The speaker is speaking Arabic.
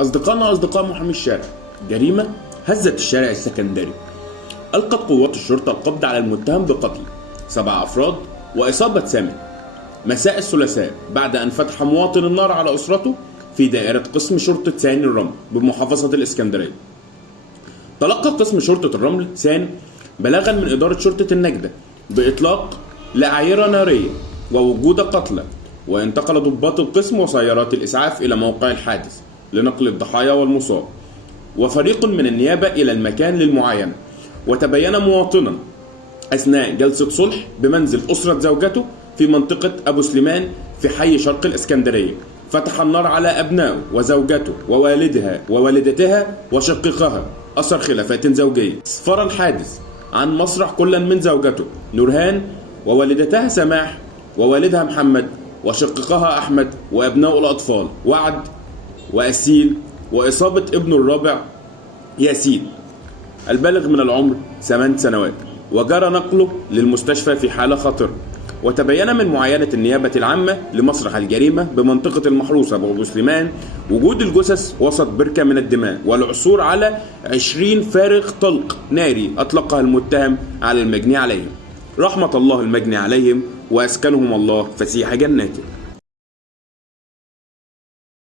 أصدقاء محامي الشارع، جريمة هزت الشارع السكندري. ألقت قوات الشرطة القبض على المتهم بقتل 7 أفراد وإصابة 8 مساء الثلاثاء بعد أن فتح مواطن النار على أسرته في دائرة قسم شرطة سان الرمل بمحافظة الإسكندرية. تلقى قسم شرطة الرمل سان بلاغا من إدارة شرطة النجدة بإطلاق لأعيرة نارية ووجود قتلى، وانتقل ضباط القسم وسيارات الإسعاف إلى موقع الحادث لنقل الضحايا والمصاب، وفريق من النيابة إلى المكان للمعاينة. وتبين مواطنا أثناء جلسة صلح بمنزل أسرة زوجته في منطقة أبو سليمان في حي شرق الإسكندرية فتح النار على أبنائه وزوجته ووالدها ووالدتها وشقيقها أثر خلافات زوجية. اسفر الحادث عن مسرح كل من زوجته نورهان ووالدتها سماح ووالدها محمد وشقيقها أحمد وأبناء الأطفال وعد وأسيل، وإصابة ابنه الرابع ياسين البالغ من العمر 8 سنوات، وجرى نقله للمستشفى في حالة خطرة. وتبين من معاينة النيابة العامة لمسرح الجريمة بمنطقة المحروسة بأبو سليمان وجود الجثث وسط بركة من الدماء، والعثور على 20 فارغ طلق ناري أطلقها المتهم على المجني عليهم. رحمة الله المجني عليهم وأسكنهم الله فسيح جناته.